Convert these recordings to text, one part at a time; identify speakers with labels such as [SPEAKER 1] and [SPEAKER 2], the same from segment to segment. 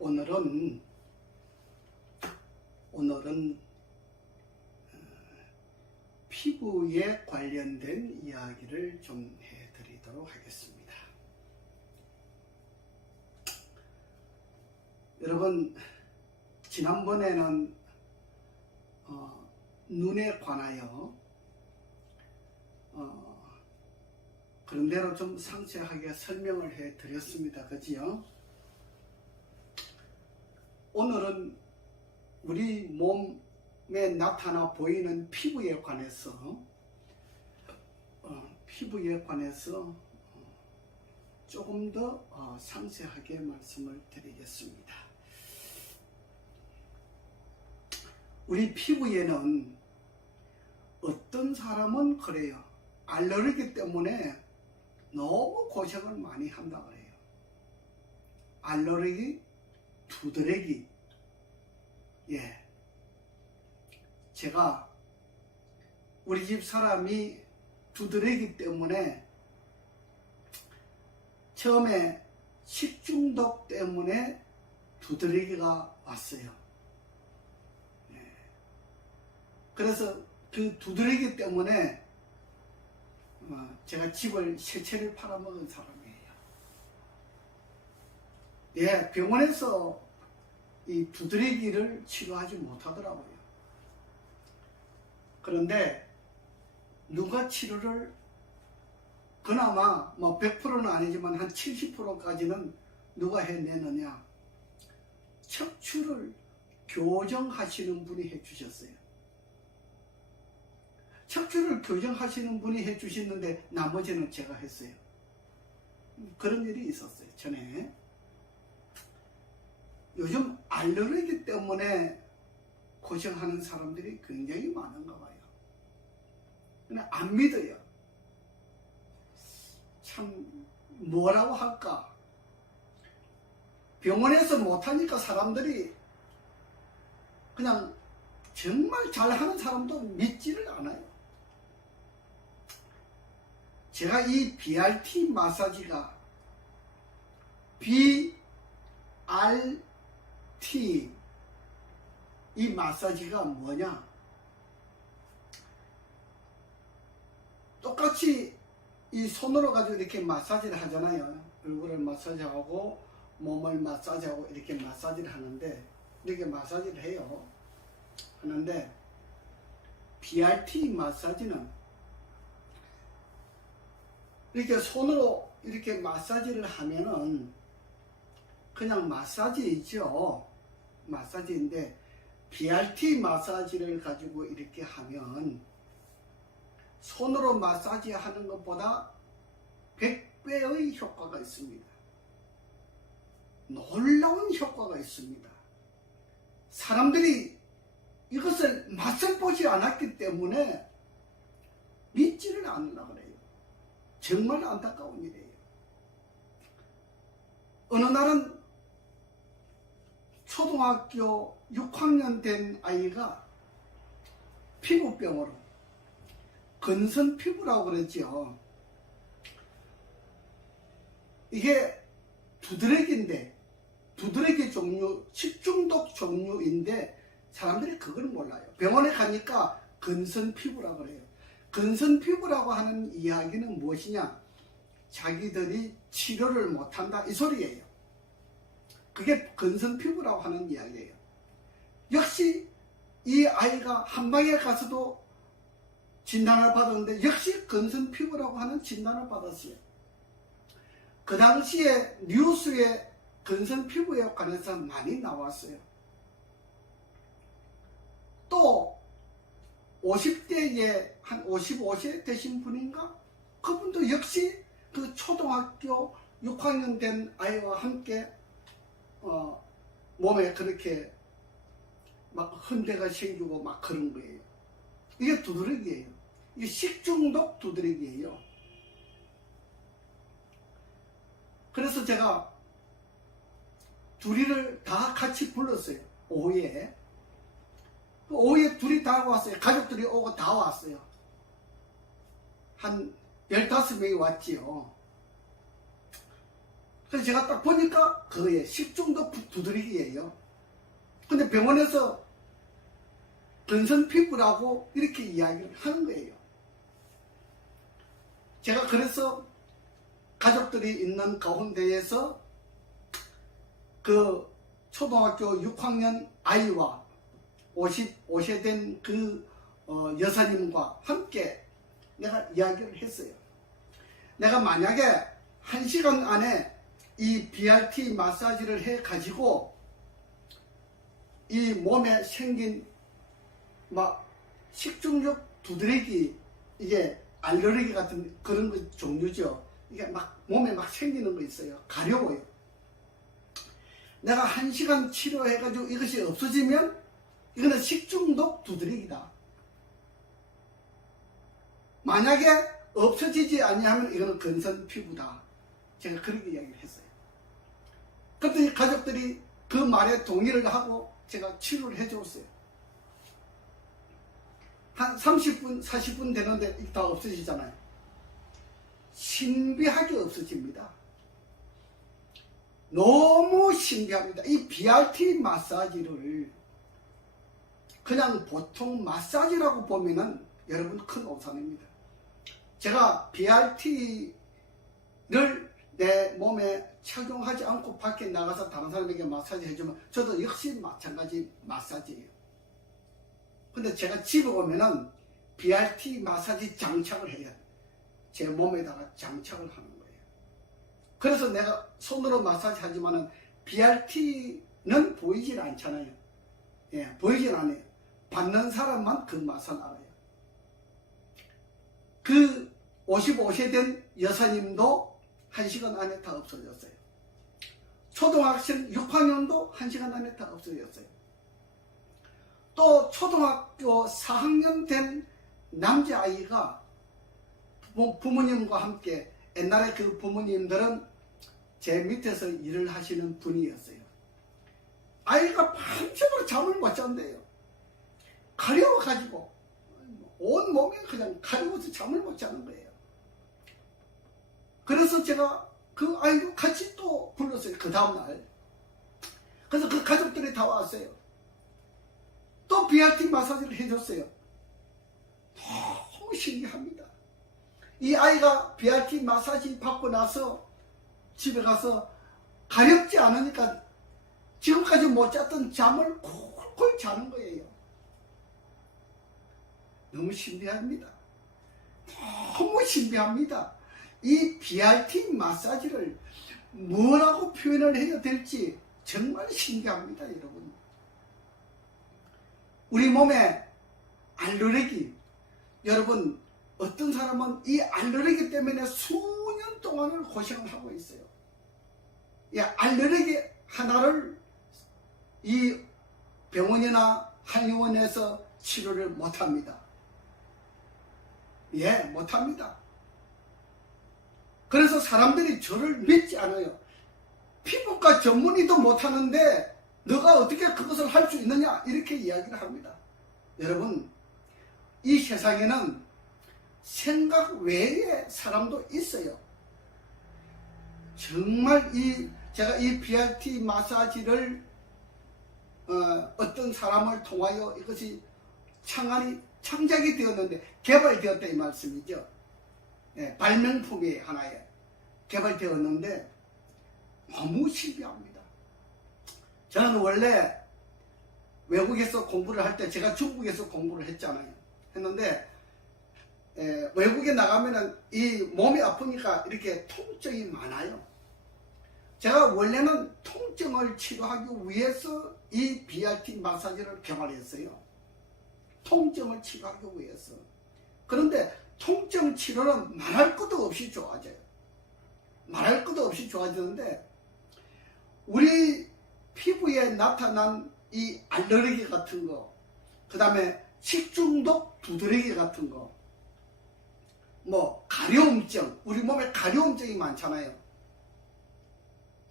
[SPEAKER 1] 오늘은 오늘은 어, 피부에 관련된 이야기를 좀 해드리도록 하겠습니다. 여러분 지난번에는 어, 눈에 관하여 어, 그런 대로 좀 상세하게 설명을 해 드렸습니다. 그지요? 오늘은 우리 몸에 나타나 보이는 피부에 관해서 어, 피부에 관해서 어, 조금 더 어, 상세하게 말씀을 드리겠습니다. 우리 피부에는 어떤 사람은 그래요. 알레르기 때문에 너무 고생을 많이 한다 그래요. 알레르기, 두드레기. 예. 제가 우리 집 사람이 두드레기 때문에 처음에 식중독 때문에 두드레기가 왔어요. 예. 그래서 그 두드레기 때문에 어, 제가 집을 세 채를 팔아먹은 사람이에요. 예, 병원에서 이 두드레기를 치료하지 못하더라고요. 그런데 누가 치료를 그나마 뭐 100%는 아니지만 한 70%까지는 누가 해내느냐? 척추를 교정하시는 분이 해주셨어요. 척추를 교정하시는 분이 해주시는데 나머지는 제가 했어요. 그런 일이 있었어요. 전에. 요즘 알레르기 때문에 고생하는 사람들이 굉장히 많은가 봐요. 근데 안 믿어요. 참 뭐라고 할까? 병원에서 못하니까 사람들이 그냥 정말 잘하는 사람도 믿지를 않아요. 제가 이 BRT 마사지가 BRT 이 마사지가 뭐냐? 똑같이 이 손으로 가지고 이렇게 마사지를 하잖아요. 얼굴을 마사지하고 몸을 마사지하고 이렇게 마사지를 하는데 이렇게 마사지를 해요. 하는데 BRT 마사지는 이렇게 손으로 이렇게 마사지를 하면은 그냥 마사지이죠. 마사지인데 BRT 마사지를 가지고 이렇게 하면 손으로 마사지 하는 것보다 100배의 효과가 있습니다. 놀라운 효과가 있습니다. 사람들이 이것을 맛을 보지 않았기 때문에 믿지를 않으려고 그래요. 정말 안타까운 일이에요. 어느 날은 초등학교 6학년 된 아이가 피부병으로 건선 피부라고 그랬죠. 이게 두드러기인데 두드러기 종류, 식중독 종류인데 사람들이 그걸 몰라요. 병원에 가니까 건선 피부라고 그래요. 건선 피부라고 하는 이야기는 무엇이냐? 자기들이 치료를 못한다 이 소리예요. 그게 건선 피부라고 하는 이야기예요. 역시 이 아이가 한방에 가서도 진단을 받았는데 역시 건선 피부라고 하는 진단을 받았어요. 그 당시에 뉴스에 건선 피부에 관해서 많이 나왔어요. 또 50대에 한 55세 되신 분인가? 그분도 역시 그 초등학교 6학년 된 아이와 함께 어, 몸에 그렇게 막 흔대가 생기고 막 그런 거예요. 이게 두드러기예요. 이게 식중독 두드러기예요. 그래서 제가 둘이를 다 같이 불렀어요. 오후에. 그 오후에 둘이 다 왔어요. 가족들이 오고 다 왔어요. 한 15명이 왔지요. 그래서 제가 딱 보니까 그거에 식중독 두- 두드리기예요. 근데 병원에서 근선 피부라고 이렇게 이야기를 하는 거예요. 제가 그래서 가족들이 있는 가운데에서 그 초등학교 6학년 아이와 50, 5세 된 그 여사님과 함께 내가 이야기를 했어요. 내가 만약에 한 시간 안에 이 BRT 마사지를 해 가지고 이 몸에 생긴 막 식중독 두드러기 이게 알레르기 같은 그런 거 종류죠. 이게 막 몸에 막 생기는 거 있어요. 가려워요. 내가 한 시간 치료해가지고 이것이 없어지면 이거는 식중독 두드러기다. 만약에 없어지지 아니하면 이거는 근선 피부다. 제가 그렇게 이야기를 했어요. 그랬더니 가족들이 그 말에 동의를 하고 제가 치료를 해줬어요. 한 30분, 40분 되는데 다 없어지잖아요. 신비하게 없어집니다. 너무 신기합니다. 이 BRT 마사지를 그냥 보통 마사지라고 보면은 여러분 큰 오산입니다. 제가 BRT를 내 몸에 착용하지 않고 밖에 나가서 다른 사람에게 마사지 해주면 저도 역시 마찬가지 마사지예요. 근데 제가 집에 오면은 BRT 마사지 장착을 해요. 제 몸에다가 장착을 하는 거예요. 그래서 내가 손으로 마사지 하지만은 BRT는 보이질 않잖아요. 예, 보이질 않아요. 받는 사람만 그 맛을 알아요. 그 55세 된 여사님도 1시간 안에 다 없어졌어요. 초등학생 6학년도 1시간 안에 다 없어졌어요. 또 초등학교 4학년 된 남자아이가 부- 부모님과 함께 옛날에 그 부모님들은 제 밑에서 일을 하시는 분이었어요. 아이가 밤새도록 잠을 못 잔대요. 가려워가지고 온 몸이 그냥 가려워서 잠을 못 자는 거예요. 그래서 제가 그 아이도 같이 또 불렀어요. 그 다음날. 그래서 그 가족들이 다 왔어요. 또 BRT 마사지를 해줬어요. 너무 신기합니다. 이 아이가 BRT 마사지 받고 나서 집에 가서 가렵지 않으니까 지금까지 못 잤던 잠을 콜콜 자는 거예요. 너무 신비합니다. 너무 신비합니다. 이 BRT 마사지를 뭐라고 표현을 해야 될지 정말 신기합니다, 여러분. 우리 몸에 알레르기, 여러분, 어떤 사람은 이 알레르기 때문에 수년 동안을 고생을 하고 있어요. 이 알레르기 하나를 이 병원이나 한의원에서 치료를 못 합니다. 예, 못 합니다. 그래서 사람들이 저를 믿지 않아요. 피부과 전문의도 못 하는데 너가 어떻게 그것을 할 수 있느냐 이렇게 이야기를 합니다. 여러분 이 세상에는 생각 외의 사람도 있어요. 정말 이 제가 이 BRT 마사지를 어, 떤 사람을 통하여 이것이 창안이 창작이 되었는데 개발되었다 이 말씀이죠. 예, 발명품이 하나에 개발되었는데 너무 신기합니다. 저는 원래 외국에서 공부를 할 때 제가 중국에서 공부를 했잖아요. 했는데 에, 외국에 나가면은 이 몸이 아프니까 이렇게 통증이 많아요. 제가 원래는 통증을 치료하기 위해서 이 BRT 마사지를 개발했어요. 통증을 치료하기 위해서. 그런데 통증 치료는 말할 것도 없이 좋아져요. 말할 것도 없이 좋아지는데 우리 피부에 나타난 이 알레르기 같은 거, 그 다음에 식중독 두드러기 같은 거, 뭐 가려움증, 우리 몸에 가려움증이 많잖아요.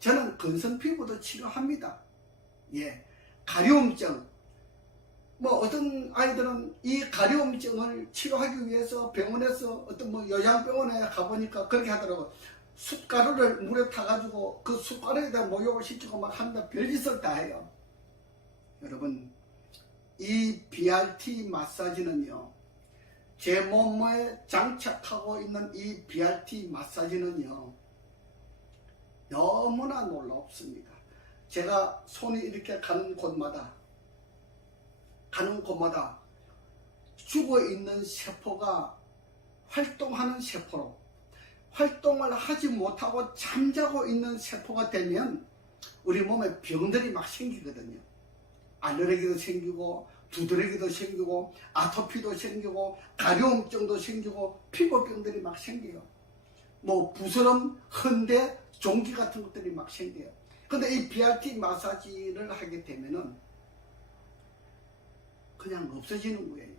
[SPEAKER 1] 저는 근선 피부도 치료합니다. 예, 가려움증. 뭐 어떤 아이들은 이 가려움증을 치료하기 위해서 병원에서 어떤 뭐 요양병원에 가보니까 그렇게 하더라고. 숯가루를 물에 타가지고 그 숯가루에다 목욕을 시키고 막 한다 별짓을 다 해요. 여러분 이 BRT 마사지는요 제 몸에 장착하고 있는 이 BRT 마사지는요 너무나 놀랍습니다. 제가 손이 이렇게 가는 곳마다 가는 곳마다 죽어 있는 세포가 활동하는 세포로 활동을 하지 못하고 잠자고 있는 세포가 되면 우리 몸에 병들이 막 생기거든요. 알레르기도 생기고 두드러기도 생기고 아토피도 생기고 가려움증도 생기고 피부병들이 막 생겨요. 뭐 부스럼, 헌대, 종기 같은 것들이 막 생겨요. 근데 이 BRT 마사지를 하게 되면은 그냥 없어지는 거예요.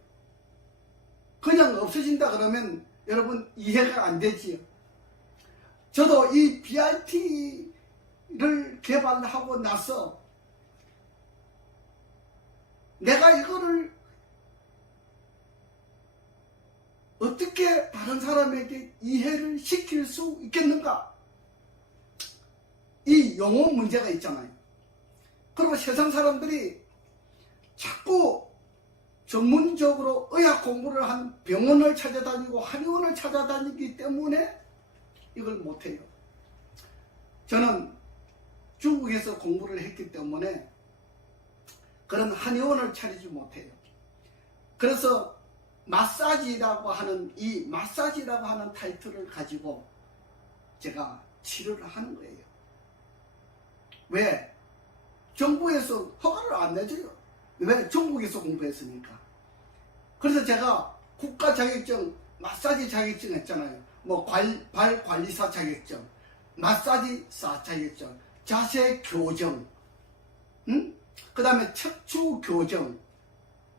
[SPEAKER 1] 그냥 없어진다 그러면 여러분 이해가 안 되지요. 저도 이 BRT를 개발하고 나서 내가 이거를 어떻게 다른 사람에게 이해를 시킬 수 있겠는가? 이 용어 문제가 있잖아요. 그리고 세상 사람들이 자꾸 전문적으로 의학 공부를 한 병원을 찾아다니고 한의원을 찾아다니기 때문에 이걸 못해요. 저는 중국에서 공부를 했기 때문에 그런 한의원을 차리지 못해요. 그래서 마사지라고 하는 이 마사지라고 하는 타이틀을 가지고 제가 치료를 하는 거예요. 왜? 정부에서 허가를 안 내줘요. 왜? 중국에서 공부했으니까. 그래서 제가 국가 자격증, 마사지 자격증 했잖아요. 뭐, 관, 발 관리사 자격증, 마사지사 자격증, 자세 교정, 응? 그 다음에 척추 교정,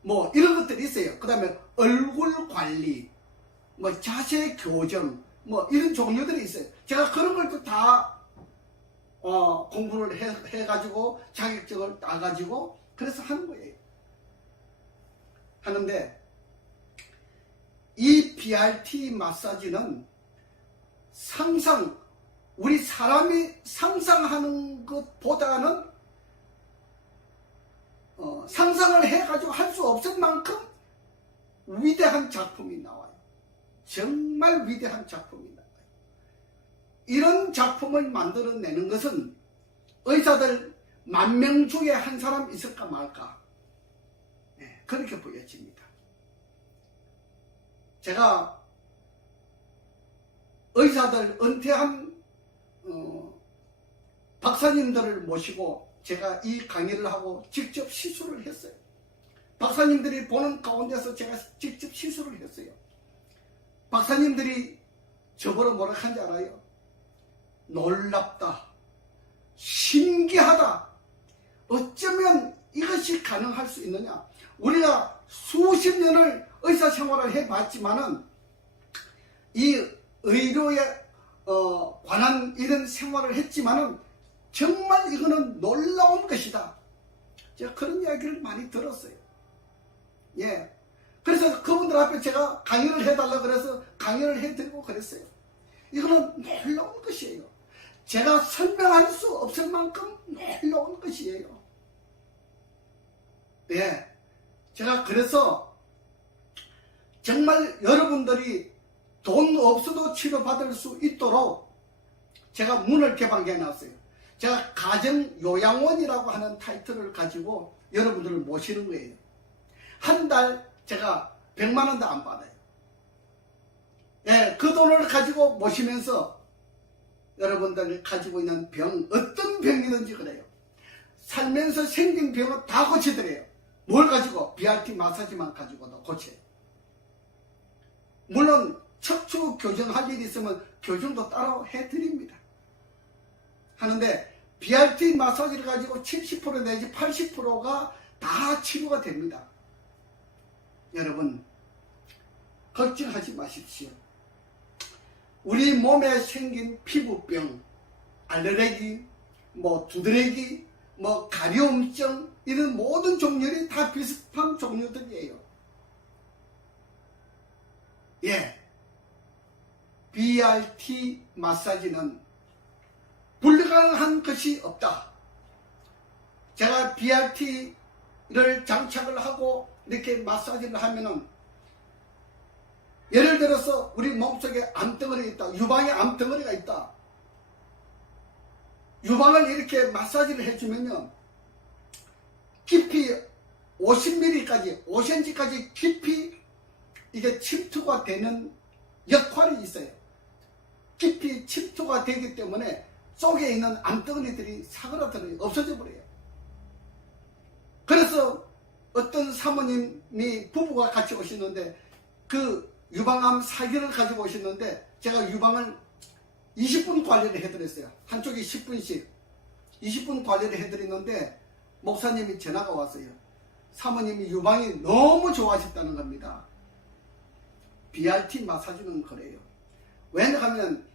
[SPEAKER 1] 뭐, 이런 것들이 있어요. 그 다음에 얼굴 관리, 뭐, 자세 교정, 뭐, 이런 종류들이 있어요. 제가 그런 걸 또 다, 어, 공부를 해, 해가지고, 자격증을 따가지고, 그래서 하는 거예요. 하는데, 이 BRT 마사지는 상상, 우리 사람이 상상하는 것보다는 어, 상상을 해가지고 할 수 없을 만큼 위대한 작품이 나와요. 정말 위대한 작품이 나와요. 이런 작품을 만들어내는 것은 의사들 만 명 중에 한 사람 있을까 말까. 네, 그렇게 보여집니다. 제가 의사들 은퇴한 어, 박사님들을 모시고 제가 이 강의를 하고 직접 시술을 했어요. 박사님들이 보는 가운데서 제가 직접 시술을 했어요. 박사님들이 저보러 뭐라 한지 알아요? 놀랍다. 신기하다. 어쩌면 이것이 가능할 수 있느냐? 우리가 수십 년을 의사 생활을 해봤지만은 이 의료에 어, 관한 이런 생활을 했지만은 정말 이거는 놀라운 것이다. 제가 그런 이야기를 많이 들었어요. 예. 그래서 그분들 앞에 제가 강의를 해달라 그래서 강의를 해드리고 그랬어요. 이거는 놀라운 것이에요. 제가 설명할 수 없을 만큼 놀라운 것이에요. 예. 제가 그래서 정말 여러분들이 돈 없어도 치료받을 수 있도록 제가 문을 개방해 놨어요. 제가 가정요양원이라고 하는 타이틀을 가지고 여러분들을 모시는 거예요. 한 달 제가 100만 원도 안 받아요. 예, 그 돈을 가지고 모시면서 여러분들이 가지고 있는 병, 어떤 병이든지 그래요. 살면서 생긴 병은 다 고치더래요. 뭘 가지고? BRT 마사지만 가지고도 고쳐요. 물론 척추 교정할 일이 있으면 교정도 따로 해드립니다. 하는데 BRT 마사지를 가지고 70% 내지 80%가 다 치료가 됩니다. 여러분 걱정하지 마십시오. 우리 몸에 생긴 피부병, 알레르기, 뭐 두드레기, 뭐 가려움증 이런 모든 종류들이 다 비슷한 종류들이에요. 예. BRT 마사지는 불가능한 것이 없다. 제가 BRT를 장착을 하고 이렇게 마사지를 하면은 예를 들어서 우리 몸속에 암덩어리가 있다. 유방에 암덩어리가 있다. 유방을 이렇게 마사지를 해주면요. 깊이 50mm까지, 5cm까지 깊이 이게 침투가 되는 역할이 있어요. 깊이 침투가 되기 때문에 속에 있는 암덩어리들이 사그라들어요. 없어져 버려요. 그래서 어떤 사모님이 부부가 같이 오시는데 그 유방암 사기를 가지고 오셨는데 제가 유방을 20분 관리를 해드렸어요. 한쪽이 10분씩 20분 관리를 해드리는데 목사님이 전화가 왔어요. 사모님이 유방이 너무 좋아하셨다는 겁니다. BRT 마사지는 그래요. 왜냐하면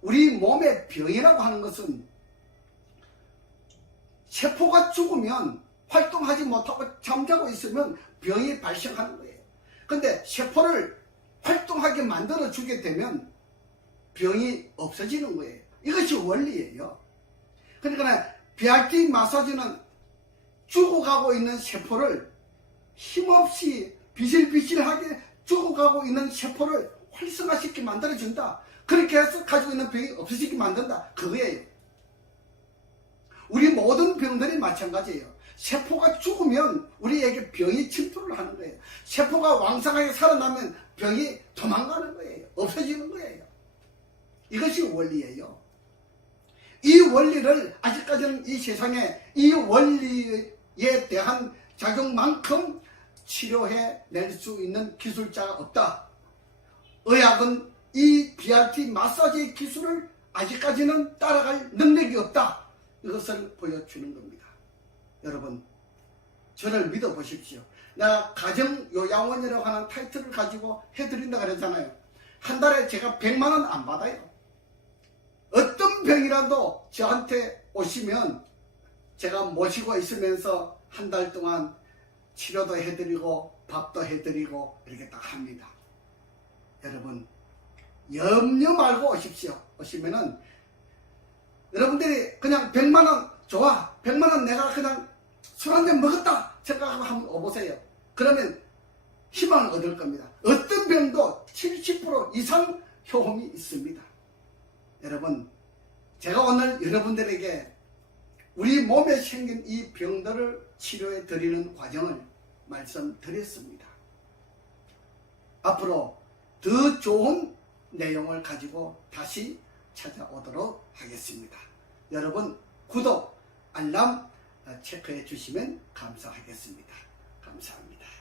[SPEAKER 1] 우리 몸의 병이라고 하는 것은 세포가 죽으면 활동하지 못하고 잠자고 있으면 병이 발생하는 거예요. 근데 세포를 활동하게 만들어 주게 되면 병이 없어지는 거예요. 이것이 원리예요. 그러니까 BRT 마사지는 죽어가고 있는 세포를 힘없이 비실비실하게 죽어가고 있는 세포를 활성화시키게 만들어준다. 그렇게 해서 가지고 있는 병이 없어지게 만든다. 그거예요. 우리 모든 병들이 마찬가지예요. 세포가 죽으면 우리에게 병이 침투를 하는 거예요. 세포가 왕성하게 살아나면 병이 도망가는 거예요. 없어지는 거예요. 이것이 원리예요. 이 원리를 아직까지는 이 세상에 이 원리에 대한 작용만큼 치료해 낼 수 있는 기술자가 없다. 의학은 이 BRT 마사지 기술을 아직까지는 따라갈 능력이 없다. 이것을 보여주는 겁니다. 여러분, 저를 믿어보십시오. 나 가정요양원이라고 하는 타이틀을 가지고 해드린다 그랬잖아요. 한 달에 제가 100만원 안 받아요. 어떤 병이라도 저한테 오시면 제가 모시고 있으면서 한 달 동안 치료도 해드리고 밥도 해드리고 이렇게 딱 합니다. 여러분 염려 말고 오십시오. 오시면은 여러분들이 그냥 100만원 좋아 100만원 내가 그냥 술 한 잔 먹었다 생각하고 한번 오보세요. 그러면 희망을 얻을 겁니다. 어떤 병도 70% 이상 효험이 있습니다. 여러분, 제가 오늘 여러분들에게 우리 몸에 생긴 이 병들을 치료해 드리는 과정을 말씀드렸습니다. 앞으로 더 좋은 내용을 가지고 다시 찾아오도록 하겠습니다. 여러분, 구독, 알람 체크해 주시면 감사하겠습니다.